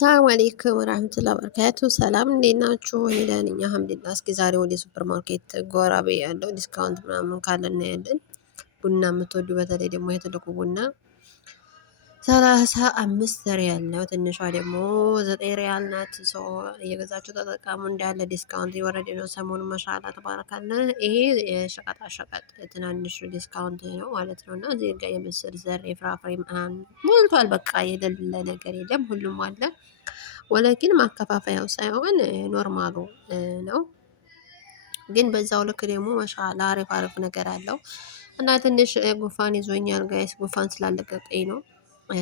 ሰላም አለይኩም ወራህመቱላሂ ወበረካቱ። ሰላም እንዴት ናችሁ? እኔ ደህና ነኝ አልሐምዱሊላህ። እስኪ ዛሬ ወደ ሱፐር ማርኬት ጎራ ብያለሁ። ዲስካውንት ምናምን ካለ እናያለን። ቡና የምትወዱ በተለይ ደግሞ የትልቁ ቡና 35 ሪያል ነው። ትንሿ ደግሞ 9 ሪያል ናት። ሰው እየገዛችሁ ተጠቀሙ። እንዳለ ዲስካውንት የወረደ ነው ሰሞኑን ማሻአላ ተባረካለ። ይሄ የሸቀጣ ሸቀጥ ትናንሹ ዲስካውንት ነው ማለት ነው። እና እዚህ ጋር የምስር ዘር የፍራፍሬ ምናምን ሞልቷል። በቃ የሌለ ነገር የለም፣ ሁሉም አለ። ወለኪን ማከፋፈያው ሳይሆን ኖርማሉ ነው። ግን በዛው ልክ ደግሞ ማሻአላ አሪፍ አሪፍ ነገር አለው። እና ትንሽ ጉፋን ይዞኛል ጋይስ፣ ጉፋን ስላለቀቀኝ ነው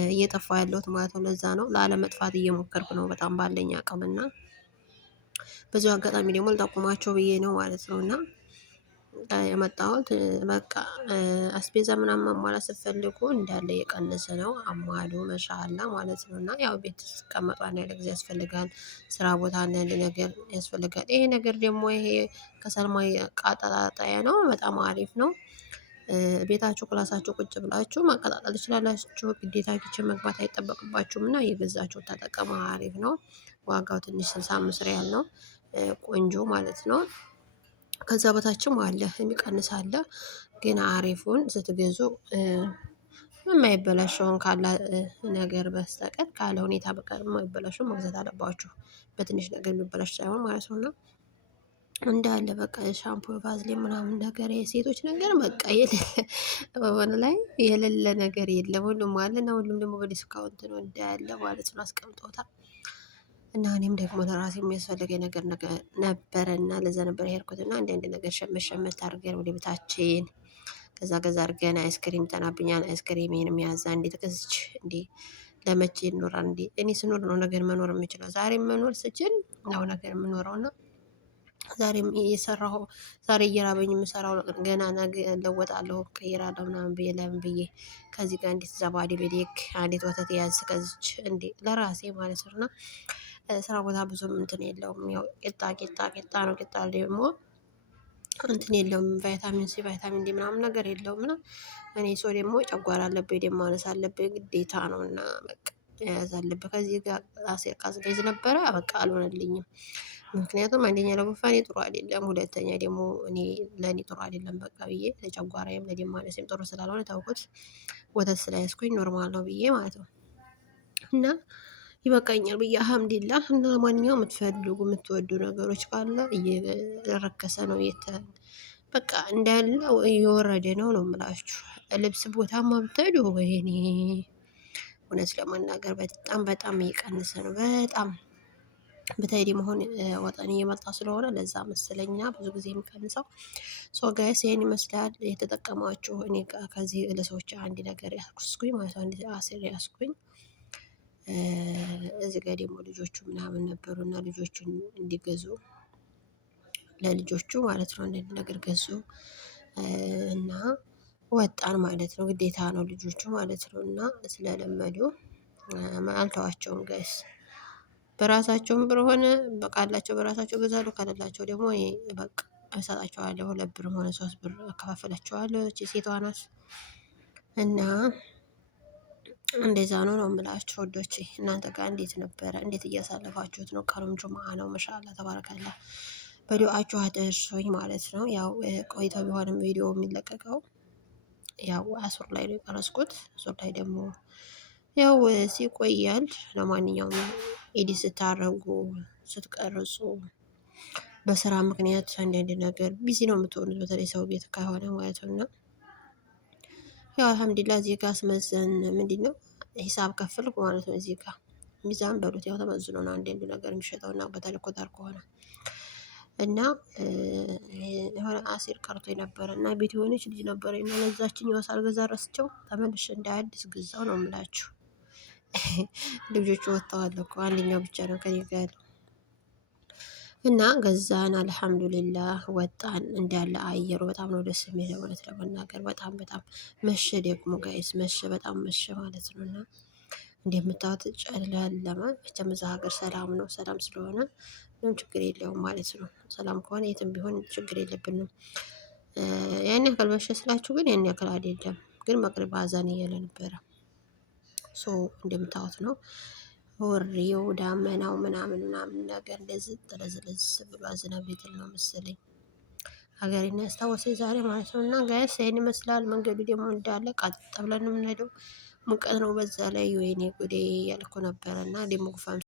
እየጠፋ ያለሁት ማለት ነው። ለዛ ነው ላለመጥፋት እየሞከርኩ ነው በጣም ባለኝ አቅምና በዚሁ አጋጣሚ ደግሞ ልጠቁማቸው ብዬ ነው ማለት ነው። እና የመጣሁት በቃ አስቤዛ ምናምን ማሟላት ስትፈልጉ እንዳለ የቀነሰ ነው። አሟሉ መሻላ ማለት ነው። እና ያው ቤት ስትቀመጡ አንዳንድ ጊዜ ያስፈልጋል፣ ስራ ቦታ አንዳንድ ነገር ያስፈልጋል። ይሄ ነገር ደግሞ ይሄ ከሰልማዊ ቃጠላጣያ ነው። በጣም አሪፍ ነው። ቤታችሁ ክላሳችሁ ቁጭ ብላችሁ ማቀጣጠል ትችላላችሁ። ግዴታ ኪችን መግባት አይጠበቅባችሁም እና እየገዛችሁ ተጠቀሙ። አሪፍ ነው። ዋጋው ትንሽ 65 ሪያል ነው። ቆንጆ ማለት ነው። ከዛ በታችም አለ የሚቀንስ አለ። ግን አሪፉን ስትገዙ የማይበላሸውን ካለ ነገር በስተቀር ካለ ሁኔታ በቀር የማይበላሸውን መግዛት አለባችሁ። በትንሽ ነገር የሚበላሽ ሳይሆን ማለት ነው። እና እንዳለ በቃ ሻምፖ ቫዝሊን ምናምን ነገር የሴቶች ነገር በቃ የሌለ ላይ የሌለ ነገር የለም። ሁሉም አለ እና ሁሉም ደግሞ በዲስካውንት ነው እንዳለ ማለት ነው አስቀምጦታል። እና እኔም ደግሞ ለራሴ የሚያስፈልገኝ ነገር ነበረ እና ለዛ ነበር የሄድኩት። እና አንዳንድ ነገር ሸመት ሸመት አድርገን ወደ ቤታችን ከዛ ገዛ አድርገን አይስክሪም ጠናብኛል። አይስክሪሜን የሚያዛ እንዴት ገዝች እንዴ ለመቼ ይኖራል እንዴ? እኔ ስኖር ነው ነገር መኖር የምችለው። ዛሬም መኖር ስችል ነው ነገር የምኖረው። እና ዛሬም የሰራሁ ዛሬ እየራበኝ የምሰራው ገና ነገ እለወጣለሁ ቀይራለሁ ምናምን ብዬ ለምን ብዬ ከዚህ ጋር እንዴት ዘባዴ በዴክ አንዴት ወተት ያዝ ከዚች እንዴ ለራሴ ማለት ነው። እና ስራ ቦታ ብዙም እንትን የለውም። ያው ቂጣ ነው። ቂጣ ደግሞ እንትን የለውም ቫይታሚን ሲ ቫይታሚን ዲ ምናምን ነገር የለውም። እና እኔ ሰው ደግሞ ጨጓራ አለብኝ ደግሞ ማነስ አለብኝ ግዴታ ነው። እና በቃ መያዝ አለብህ። ከዚህ ጋር አሴር ካስገዝ ነበረ በቃ አልሆነልኝም። ምክንያቱም አንደኛ ለጉፋኔ ጥሩ አይደለም፣ ሁለተኛ ደግሞ እኔ ለእኔ ጥሩ አይደለም በቃ ብዬ ለጨጓራዬም ለደም ማነሴም ጥሩ ስላልሆነ ተውኩት። ወተት ስለያዝኩኝ ኖርማል ነው ብዬ ማለት ነው። እና ይበቃኛል ብዬ አልሐምዱሊላህ። እና ለማንኛውም የምትፈልጉ የምትወዱ ነገሮች ካለ እየረከሰ ነው በቃ እንዳለ እየወረደ ነው የምላችሁ። ልብስ ቦታማ ብትሄዱ ወይኔ እውነት ለመናገር በጣም በጣም እየቀነሰ ነው። በጣም በተለይ መሆን ወጠን እየመጣ ስለሆነ ለዛ መሰለኝና ብዙ ጊዜ የሚቀንሰው ሶ ጋይስ ይሄን ይመስላል። የተጠቀማችሁ እኔ ከዚህ ለሰዎች አንድ ነገር ያስኩኝ ማለት ነው። አንድ አሴር ያስኩኝ እዚህ ጋር ደግሞ ልጆቹ ምናምን ነበሩና ልጆቹን እንዲገዙ ለልጆቹ ማለት ነው አንድ ነገር ገዙ እና ወጣን ማለት ነው። ግዴታ ነው ልጆቹ ማለት ነው። እና ስለለመዱ አልተዋቸውም ጋይስ። በራሳቸውም ብር ሆነ በቃላቸው በራሳቸው ገዛሉ። ካለላቸው ደግሞ እኔ በቃ እሰጣቸዋለሁ። 2 ብር ሆነ 3 ብር አከፋፍላቸዋለሁ። እቺ ሴቷ ናት። እና እንደዛ ነው የምላችሁ ወዶቼ። እናንተ ጋር እንዴት ነበረ? እንዴት እያሳለፋችሁት ነው? ቀኑም ጁምአ ነው። ማሻአላ ተባረካላ። በዱዓችሁ አድርሱኝ ማለት ነው። ያው ቆይተው ቢሆንም ቪዲዮ የሚለቀቀው ያው አሱር ላይ ነው የቀረስኩት። አሱር ላይ ደግሞ ያው ሲቆያል። ለማንኛውም ኤዲት ስታረጉ ስትቀርጹ በስራ ምክንያት አንዳንድ ነገር ቢዚ ነው የምትሆኑት፣ በተለይ ሰው ቤት ከሆነ ማለት ነው። እና ያው አልሐምዱሊላህ እዚህ ጋር አስመዘን ምንድነው ሂሳብ ከፈልኩ ማለት ነው። እዚህ ጋር ሚዛን በሉት ያው ተመዝኖ ነው አንዳንድ ነገር የሚሸጠው እና በተለይ ኮታር ከሆነ እና የሆነ አሲር ቀርቶ የነበረ እና ቤት የሆነች ልጅ ነበረ እና ለዛችኛው ሳልገዛ ረስቸው ተመልሼ እንደ አዲስ ገዛው ነው የምላችሁ። ልጆቹ ወጥተዋል እኮ አንደኛው ብቻ ነው ከኔ ጋር ያለው። እና ገዛን አልሐምዱሊላህ ወጣን። እንዳለ አየሩ በጣም ነው ደስ የሚለው እውነት ለመናገር በጣም በጣም መሸ ደግሞ ጋይስ መሸ፣ በጣም መሸ ማለት ነው። እና እንደምታዩት ጨለማ። መቼም እዛ ሀገር ሰላም ነው። ሰላም ስለሆነ ምንም ችግር የለውም ማለት ነው። ሰላም ከሆነ የትም ቢሆን ችግር የለብንም። ያን ያክል መሸ ስላችሁ ግን ያን ያክል አይደለም። ግን መቅሪብ አዛን እያለ ነበረ። ሶ እንደምታዩት ነው። ወሬው ዳመናው ምናምን ምናምን ነገር እንደዚህ ጥለዝልዝ ብሎ ዝናብ ሊጥል ነው መሰለኝ። ሀገሬን ያስታወሰኝ ዛሬ ማለት ነው። እና ጋይስ ይሄን ይመስላል። መንገዱ ደግሞ እንዳለ ቀጥ ብለን ነው የምንሄደው። ሙቀት ነው በዛ ላይ ወይኔ ጉዴ ያልኩ ነበረ እና ደግሞ ጉፋን